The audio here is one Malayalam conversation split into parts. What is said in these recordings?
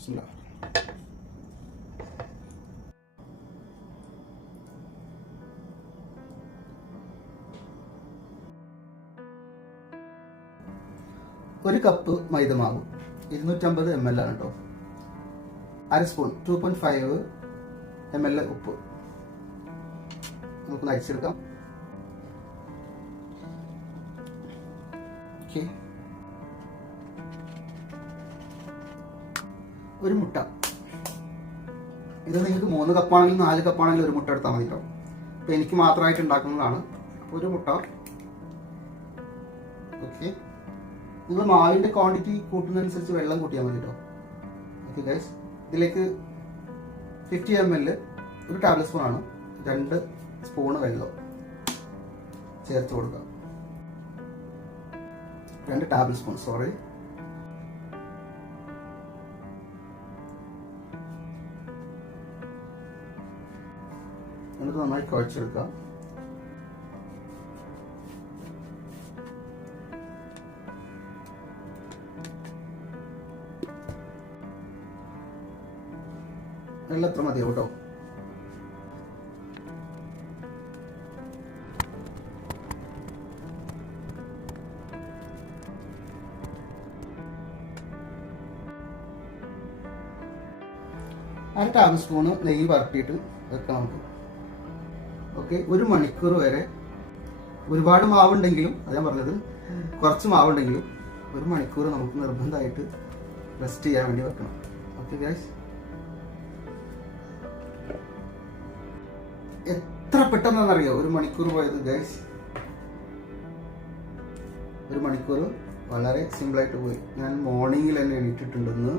ബിസ്മില്ലാ. ഒരു കപ്പ് മൈദമാവ് 250 ml ആണ് കേട്ടോ. അര സ്പൂൺ 2.5 ml ഉപ്പ്. നമുക്കൊന്ന് അരിച്ചെടുക്കാം. ഓക്കെ, ഒരു മുട്ട. ഇത് നിങ്ങൾക്ക് 3 കപ്പാണെങ്കിലും 4 കപ്പാണെങ്കിലും ഒരു മുട്ട എടുത്താൽ മതി കേട്ടോ. ഇപ്പം എനിക്ക് മാത്രമായിട്ട് ഉണ്ടാക്കുന്നതാണ്. ഒരു മുട്ട. ഓക്കെ, നിങ്ങൾ മാവിൻ്റെ ക്വാണ്ടിറ്റി കൂട്ടുന്നതനുസരിച്ച് വെള്ളം കൂട്ടിയാൽ മതി കേട്ടോ. ഓക്കെ ഗൈസ്, ഇതിലേക്ക് 50 ml ഒരു ടേബിൾ സ്പൂൺ ആണ്, 2 സ്പൂണ് വെള്ളം ചേർത്ത് കൊടുക്കുക. 2 ടേബിൾ സ്പൂൺ, സോറി. എന്നിട്ട് നന്നായി കുഴച്ചെടുക്കുക. വെള്ളം എത്ര മതിയാവും കേട്ടോ. അര ടേബിൾ സ്പൂണ് നെയ്യ് വരട്ടിയിട്ട് വെക്കാം നമുക്ക്. ഓക്കെ, 1 മണിക്കൂർ വരെ. ഒരുപാട് മാവുണ്ടെങ്കിലും, അത് ഞാൻ പറഞ്ഞത്, കുറച്ച് മാവുണ്ടെങ്കിലും 1 മണിക്കൂർ നമുക്ക് നിർബന്ധമായിട്ട് റെസ്റ്റ് ചെയ്യാൻ വേണ്ടി വെക്കണം. ഓക്കെ ഗൈസ്, എത്ര പെട്ടെന്നാണെന്നറിയോ 1 മണിക്കൂർ പോയത് ഗൈസ്. 1 മണിക്കൂർ വളരെ സിമ്പിളായിട്ട് പോയി. ഞാൻ മോർണിംഗിൽ തന്നെ എണീറ്റിട്ടുണ്ടെന്ന്,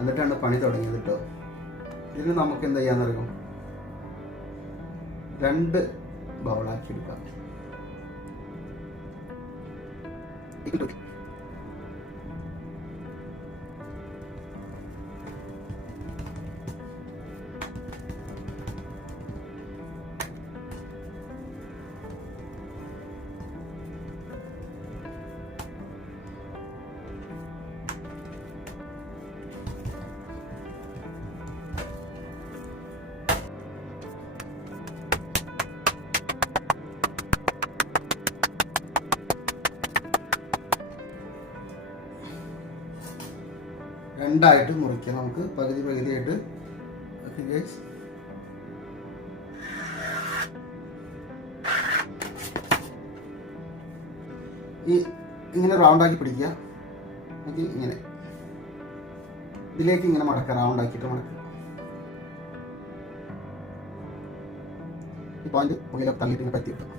എന്നിട്ടാണ് പണി തുടങ്ങിയത് കേട്ടോ. ഇതിന് നമുക്ക് എന്താ ചെയ്യാന്നറിയോ, 2 ബൗളാക്കി എടുക്കാം. രണ്ടായിട്ട് മുറിക്കാം നമുക്ക്, പകുതി പകുതിയായിട്ട്. ഓക്കെ ഗൈസ്, ഇങ്ങനെ റൗണ്ടാക്കി പിടിക്കുക. ഓക്കെ, ഇങ്ങനെ ഇതിലേക്ക് ഇങ്ങനെ മടക്കുക, റൗണ്ടാക്കിയിട്ട് മടക്കുക. ഈ പോയിന്റ് പുള്ളിയിലൊക്കെ തള്ളിയിട്ട് ഇങ്ങനെ പറ്റി കിട്ടും.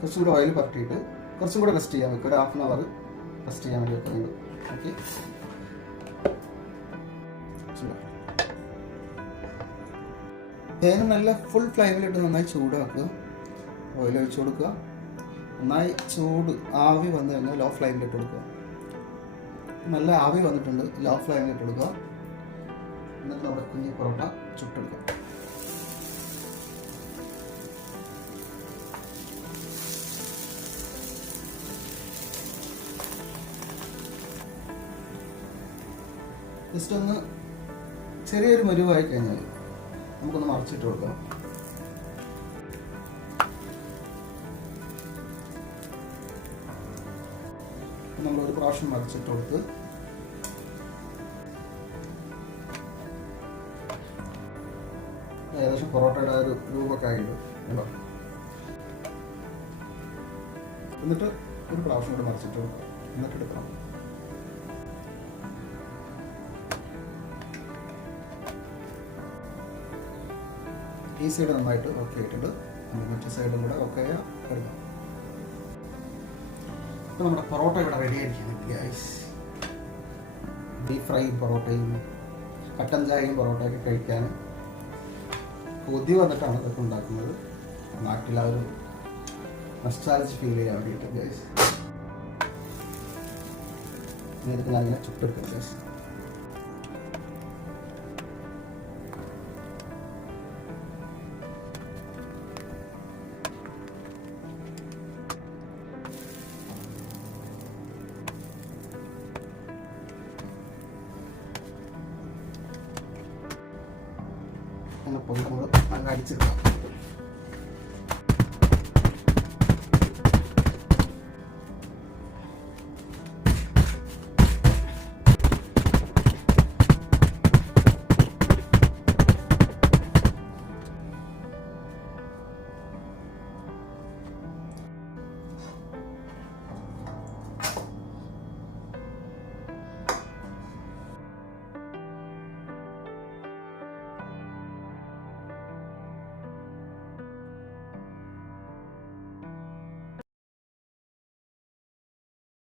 കുറച്ചും കൂടെ ഓയിൽ പരട്ടിയിട്ട് കുറച്ചും കൂടെ റെസ്റ്റ് ചെയ്യാൻ വെക്കുക. ഒരു 1/2 hour റെസ്റ്റ് ചെയ്യാൻ വേണ്ടി വെക്കുന്നുണ്ട്. ഓക്കെ, തേൻ നല്ല ഫുൾ ഫ്ലെയിമിലിട്ട് നന്നായി ചൂടാക്കുക. ഓയിൽ ഒഴിച്ചു കൊടുക്കുക. നന്നായി ചൂട് ആവി വന്നു കഴിഞ്ഞാൽ ലോ ഫ്ലെയിമിലിട്ട് കൊടുക്കുക. നല്ല ആവി വന്നിട്ടുണ്ട്, ലോ ഫ്ലെയിമിലിട്ട് കൊടുക്കുക. എന്നിട്ട് നമ്മുടെ കുഞ്ഞി പൊറോട്ട ചുട്ടെടുക്കുക. ജസ്റ്റ് ഒന്ന് ചെറിയൊരു മുരുവായി കഴിഞ്ഞാൽ നമുക്കൊന്ന് മറിച്ചിട്ട് കൊടുക്കാം. നമ്മളൊരു പ്രാവശ്യം മറിച്ചിട്ട് കൊടുത്ത് ഏകദേശം പൊറോട്ടയുടെ ഒരു രൂപമൊക്കെ ആയിട്ട് ഉണ്ടോ. എന്നിട്ട് ഒരു പ്രാവശ്യം കൂടെ മറിച്ചിട്ട് കൊടുക്കാം. എന്നിട്ട് എടുക്കണം. ഈ സൈഡ് നന്നായിട്ട് ഓക്കെ ആയിട്ടുണ്ട്. മറ്റേ സൈഡും കൂടെ ഓക്കെ എടുക്കാം. ഇപ്പം നമ്മുടെ പൊറോട്ട ഇവിടെ റെഡി ആയിരിക്കുകയാണ് ഗൈസ്. ഡീപ് ഫ്രൈ പൊറോട്ടയും കട്ടൻ ചായയും പൊറോട്ടയൊക്കെ കഴിക്കാൻ കൊതി വന്നിട്ടാണ് ഇതൊക്കെ ഉണ്ടാക്കുന്നത്. നാട്ടിൽ ആ ഒരു നൊസ്റ്റാൾജി ഫീൽ ചെയ്യാൻ വേണ്ടിയിട്ട് ഗൈസ്. ഇതൊക്കെ ഞാനിങ്ങനെ ചുട്ടെടുക്കാം ഗൈസ്. മഞ്ഞപ്പൊടി നമ്മൾ നല്ല അടിച്ചെടുക്കാം.